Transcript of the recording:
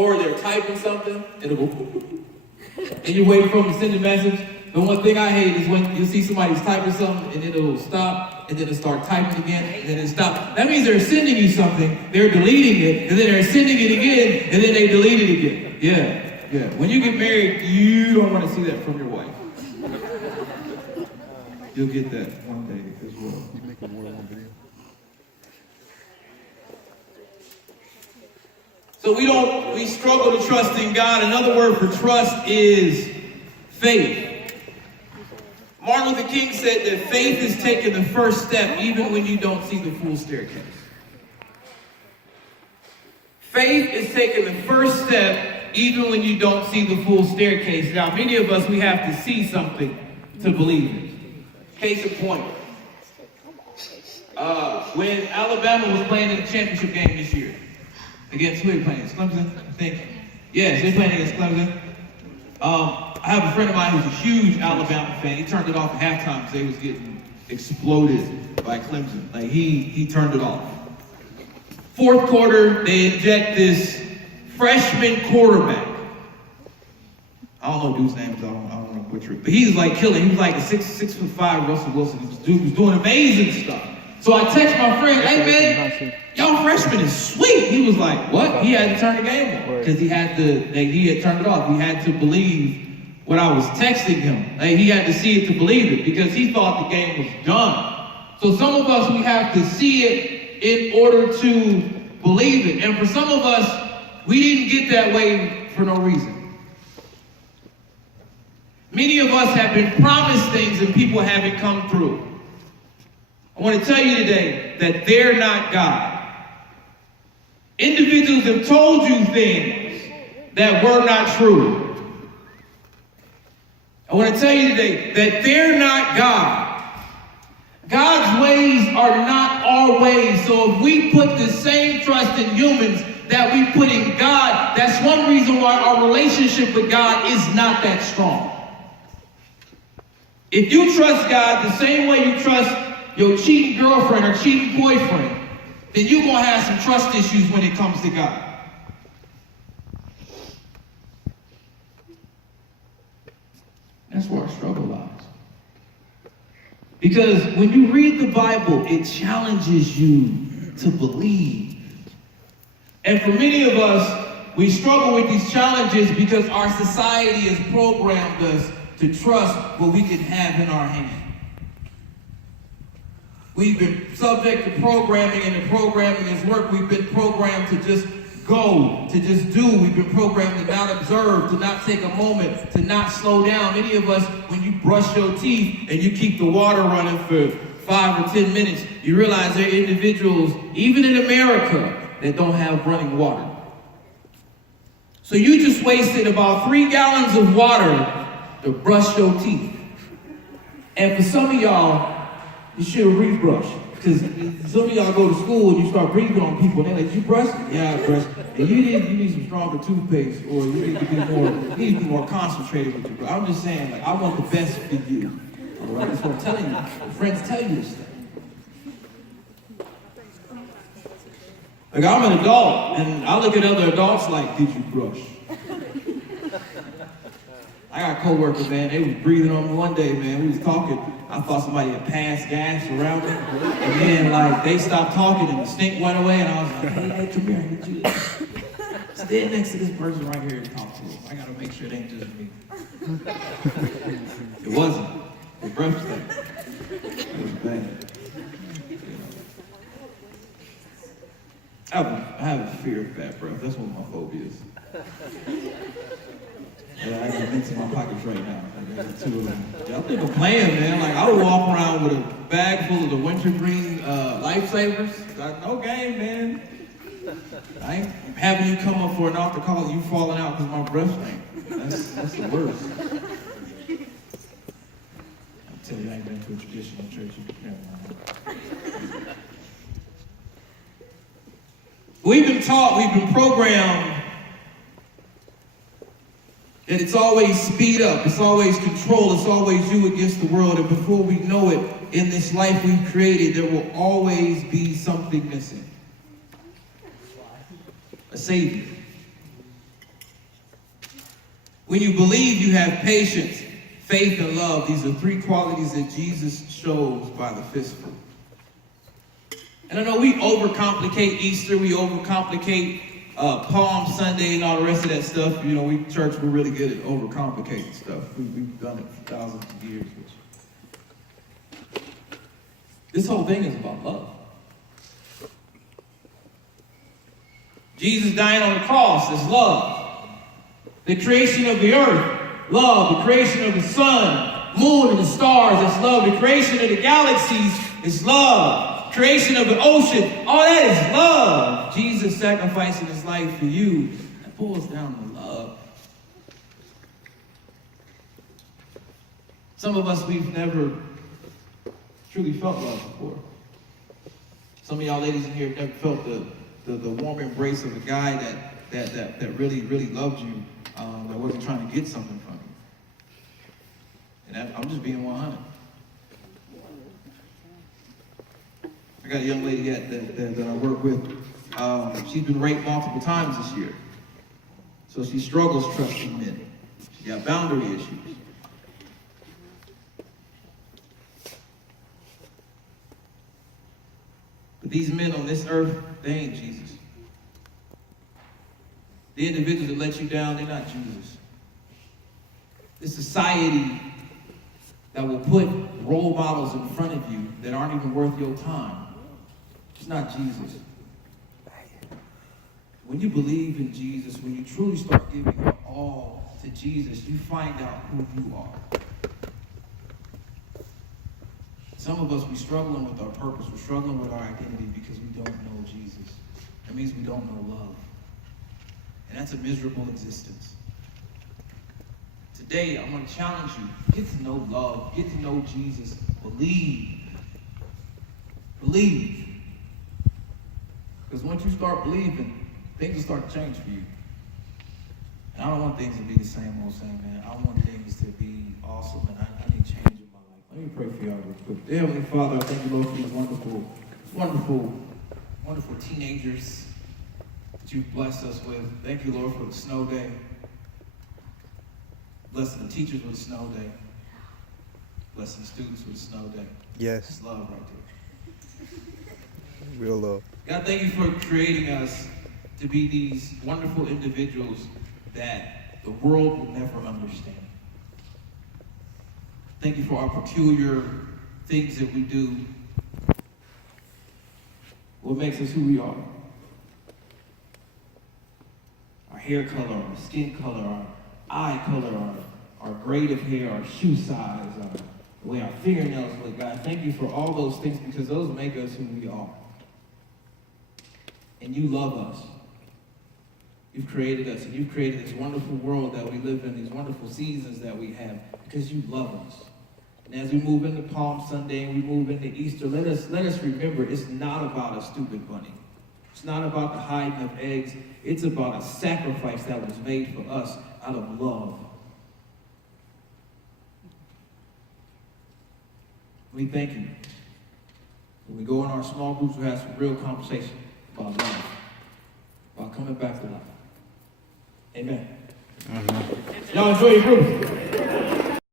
Or they're typing something, and it'll go, and you wait for them to send a message. The one thing I hate is when you see somebody's typing something, and then it'll stop, and then it'll start typing again, and then it'll stop. That means they're sending you something, they're deleting it, and then they're sending it again, and then they delete it again. Yeah. When you get married, you don't want to see that from your wife. You'll get that one day as well. You make a more than one video. So we struggle to trust in God. Another word for trust is faith. Martin Luther King said that faith is taking the first step even when you don't see the full staircase. Faith is taking the first step even when you don't see the full staircase. Now, many of us, we have to see something to believe it. Case in point. When Alabama was playing in the championship game this year, against who are they playing? Clemson, I think. Yes, they're playing against Clemson. I have a friend of mine who's a huge Alabama fan. He turned it off at halftime because they was getting exploded by Clemson. Like he turned it off. Fourth quarter, they inject this freshman quarterback. I don't know dude's name, so I don't want to butcher it. But he's like killing. He was like a 6'5" Russell Wilson. This dude was doing amazing stuff. So I text my friend, hey man, y'all freshman is sweet. He was like, what? He had to turn the game on because he had turned it off. He had to believe what I was texting him. Like, he had to see it to believe it because he thought the game was done. So some of us, we have to see it in order to believe it. And for some of us, we didn't get that way for no reason. Many of us have been promised things and people haven't come through. I want to tell you today that they're not God. Individuals have told you things that were not true. I want to tell you today that they're not God. God's ways are not our ways. So if we put the same trust in humans that we put in God, that's one reason why our relationship with God is not that strong. If you trust God the same way you trust your cheating girlfriend or cheating boyfriend, then you're going to have some trust issues when it comes to God. That's where our struggle lies. Because when you read the Bible, it challenges you to believe. And for many of us, we struggle with these challenges because our society has programmed us to trust what we can have in our hand. We've been subject to programming, and the programming is work. We've been programmed to just go, to just do. We've been programmed to not observe, to not take a moment, to not slow down. Many of us, when you brush your teeth and you keep the water running for 5 or 10 minutes, you realize there are individuals, even in America, that don't have running water. So you just wasted about 3 gallons of water to brush your teeth. And for some of y'all, you should have rebrushed. Because some of y'all go to school and you start breathing on people, and they're like, you brush? Yeah, I brush. And you need some stronger toothpaste, or you need to be more concentrated with your brush. I'm just saying, like, I want the best for you. All right? That's what I'm telling you. Your friends tell you this stuff. Like, I'm an adult, and I look at other adults like, did you brush? I got coworkers, man, they was breathing on me one day, man. We was talking. I thought somebody had passed gas around me. And then, like, they stopped talking and the stink went away. And I was like, hey, come here. I need you to stand next to this person right here and talk to him. I got to make sure it ain't just me. It wasn't. The breath stank. It was bad. I have a fear of bad breath. That's one of my phobias. Yeah, I got mints in my pockets right now. I got 2 of them. Y'all think I'm playing, man. Like, I would walk around with a bag full of the wintergreen lifesavers. No game, man. I ain't having you come up for an altar call and you falling out because my breath stank. That's the worst. I'll tell you, I ain't been to a traditional church. We've been taught, we've been programmed that it's always speed up, it's always control, it's always you against the world. And before we know it, in this life we've created, there will always be something missing. A savior. When you believe, you have patience, faith, and love. These are three qualities that Jesus shows by the fistful. And I know we overcomplicate Easter, we overcomplicate Palm Sunday and all the rest of that stuff. You know, we're really good at overcomplicating stuff. We've done it for thousands of years. This whole thing is about love. Jesus dying on the cross is love. The creation of the earth, love. The creation of the sun, moon, and the stars, is love. The creation of the galaxies is love. Creation of the ocean, all that is love. Jesus sacrificing his life for you. That boils down to love. Some of us, we've never truly felt love before. Some of y'all ladies in here have never felt the warm embrace of a guy that really, really loved you, that wasn't trying to get something from you. And I'm just being 100. I got a young lady that I work with. She's been raped multiple times this year. So she struggles trusting men. She got boundary issues. But these men on this earth, they ain't Jesus. The individuals that let you down, they're not Jesus. This society that will put role models in front of you that aren't even worth your time, it's not Jesus. When you believe in Jesus, when you truly start giving your all to Jesus, you find out who you are. Some of us, we're struggling with our purpose. We're struggling with our identity because we don't know Jesus. That means we don't know love. And that's a miserable existence. Today, I'm going to challenge you. Get to know love. Get to know Jesus. Believe. Believe. Because once you start believing, things will start to change for you. And I don't want things to be the same old same, man. I want things to be awesome, and I need change in my life. Let me pray for y'all real quick. Dear Heavenly Father, I thank you, Lord, for these wonderful teenagers that you've blessed us with. Thank you, Lord, for the snow day. Blessing the teachers with the snow day. Blessing the students with the snow day. Yes. It's love right there. Real love. God, thank you for creating us to be these wonderful individuals that the world will never understand. Thank you for our peculiar things that we do. What makes us who we are. Our hair color, our skin color, our eye color, our grade of hair, our shoe size, the way our fingernails look. God, thank you for all those things because those make us who we are. And you love us. You've created us, and you've created this wonderful world that we live in, these wonderful seasons that we have, because you love us. And as we move into Palm Sunday and we move into Easter, let us remember it's not about a stupid bunny. It's not about the hiding of eggs. It's about a sacrifice that was made for us out of love. We thank you. When we go in our small groups, we have some real conversation about love, about coming back to life. Amen. Y'all enjoy your group.